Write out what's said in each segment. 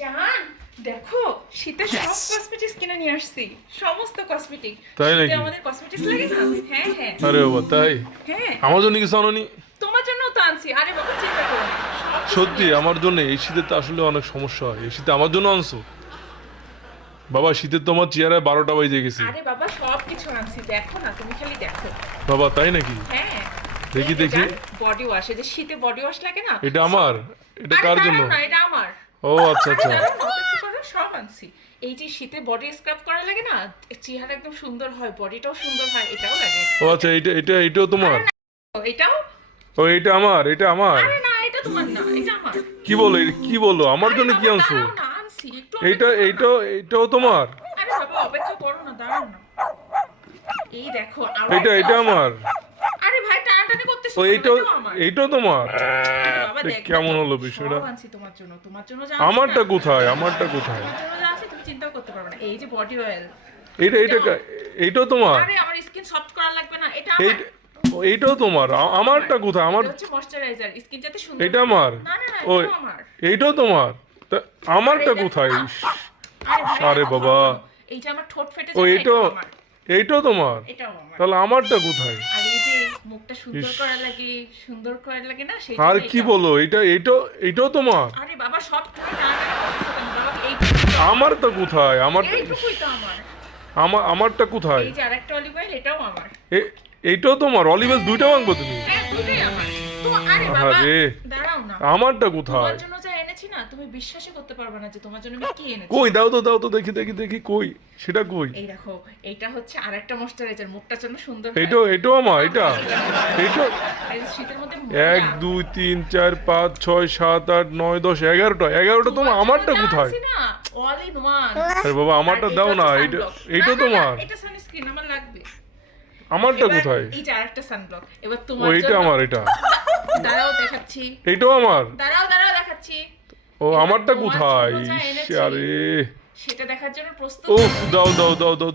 জান দেখো শীতের সব কসমেটিক্স কিনে নিয়ে আসছি, সমস্ত কসমেটিক। তাই নাকি? আমাদের কসমেটিক্স লাগে না? হ্যাঁ হ্যাঁ আরে বাবা তাই? হ্যাঁ, আমার জন্য কিছু আনোনি? তোমার জন্য তো আনছি। আরে বাবা চিন্তা করো না, সব কিছু সত্যি নিয়ে আসছি। আমার জন্য এই শীতে তো আসলে অনেক সমস্যা হয়, এই শীতে আমার জন্য আনছো? বাবা শীতের তো আমার চেয়ারে 12টা বাজে গেছে। আরে বাবা সব কিছু আনছি, দেখো না, তুমি খালি দেখো। বাবা তাই নাকি? হ্যাঁ দেখি, দেখি। বডি ওয়াশ, এই যে শীতে বডি ওয়াশ লাগে না? এটা আমার? এটা আরে কার দাঁড়াও জন্য? না, এটা আমার। ও আচ্ছা আরে আচ্ছা। দাঁড়াও না, অপেক্ষা করো, সব আনছি। এই যে শীতে বডি স্ক্রাব করা লাগে না, চেহারা একদম সুন্দর হয়, বডিটাও সুন্দর হয়, এটাও লাগে। ও আচ্ছা, এটাও তোমার? এটাও। ও এটা আমার, এটা আমার। আরে না, এটা তোমার না, এটা আমার। কি বলো আমার আরে জন্য কি বাবা, আনছো? দাঁড়াও না, আনছি, একটু এইটা অপেক্ষা করো না। এটাও তোমার? আরে বাবা অপেক্ষা করো না, দাঁড়াও না। এই দেখো আরো এটা একটা এটা offer। আমার? আরে ভাই টানাটানি করতেছো ও কেন? এইটাও এটাও আমার। এইটাও তোমার? আরে বাবা এ দেখ, কেমন দেখো, হলো বিষয়টা? সব আনছি তোমার জন্য, তোমার জন্য যা আনছি আমারটা না, কোথায়? আমারটা কোথায়? তোমার জন্য যা আছে তুমি চিন্তাও করতে পারবে না। এই যে বডি অয়েল। এইটাও তোমার? আরে আমার স্কিন সফট করা লাগবে না, এটা এই আমার। এইটাও তোমার? আমারটা কোথায়? আমার এটা হচ্ছে ময়শ্চারাইজার, স্কিন যাতে সুন্দর এটা থাকে। আমার? না না না, ও এটাও আমার। এইটাও তোমার? তা আমারটা আরে দেখো কোথায়? না। ইস, আরে ভাই, আরে আমার বাবা। ভালো। এই যে আমার ঠোঁট ফেটে ও যায় না, এইটাও এটাও আমার। এইটাও তোমার? এটাও আমার। তাহলে আমারটা কোথায়? আর এই যে মুখটা সুন্দর ইস। করা লাগে, সুন্দর করা লাগে না, সেই আর জন্য কি এটা। বলো, এইটাও তোমার? আরে বাবা সব তুমি টানাটানি করতেছো কেন বাবা? আমারটা কোথায়? এইটুকুই তো আমার। আমারটা কোথায়? এই যে আরেকটা অলিভ অয়েল, এটাও আমার। এইটাও তোমার? অলিভ অয়েল দুইটা মাংবো তুমি? হ্যাঁ দুটোই আমার। তো আরে বাবা আরে দাঁড়াও না, আমারটা তোমার কোথায়? জন্য যা এনেছি না, তুমি বিশ্বাসই করতে পারবে না যে তোমার জন্য আমি কি এনেছি। কই দাও তো দেখি কই সেটা কই? এই দেখো, এইটা হচ্ছে আরেকটা ময়শ্চারাইজার, মুখটার জন্য সুন্দর হয়। এটাও আমার? এটা এই যে শীতের মধ্যে 1 2 3 4 5 6 7 8 9 10 11টা তোমার? আমারটা কোথায়? All in one. আরে বাবা আমারটা দাও না, এইটাও তোমার? এটা সানস্ক্রিন আমার লাগবে। আমারটা এবার কোথায়? এই যে আরেকটা সানব্লক, এবার ও তোমার এইটা জন্য। আমার? এটা দাঁড়াও দেখাচ্ছি, এইটাও আমার? দাঁড়াও দেখাচ্ছি। ও এবার আমারটা তোমার কোথায়? জন্য যা ইস, এনেছি, আরে সেটা দেখার জন্য প্রস্তুত? উফ, দাও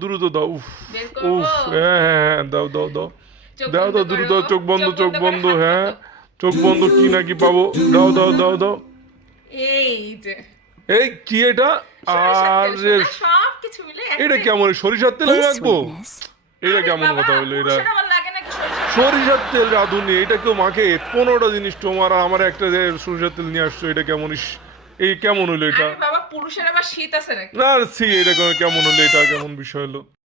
দ্রুত দাও। উফ বের করবো? উফ, হ্যাঁ দাও চোখ দাও বন্ধ দ্রুত করো, দাও। চোখ বন্ধ চোখ বন্ধ করে হাত হ্যাঁ পাতো। চোখ বন্ধ, কি নাকি পাবো? দাও। এই যে এই কি এটা? সরিষার তেল, আরে সোনা, সবকিছু মিলে এটা একটাই। কেমন? সরিষার তেল আমি রাখবো? এটা আরে কেমন বাবা, কথা হলো? এটা পুরুষের আবার লাগে নাকি সরিষার তেল? সরিষার তেল রাঁধুনি, এটা কেউ মাখে? 15টা জিনিস তোমার, আর আমার একটা যে সরিষার তেল নিয়ে আসছো, এটা কেমন? ইস, এই কেমন হলো এটা? আরে বাবা পুরুষের আবার শীত আছে নাকি? না ছি, এটা কেমন হলো? এটা কেমন বিষয় হলো?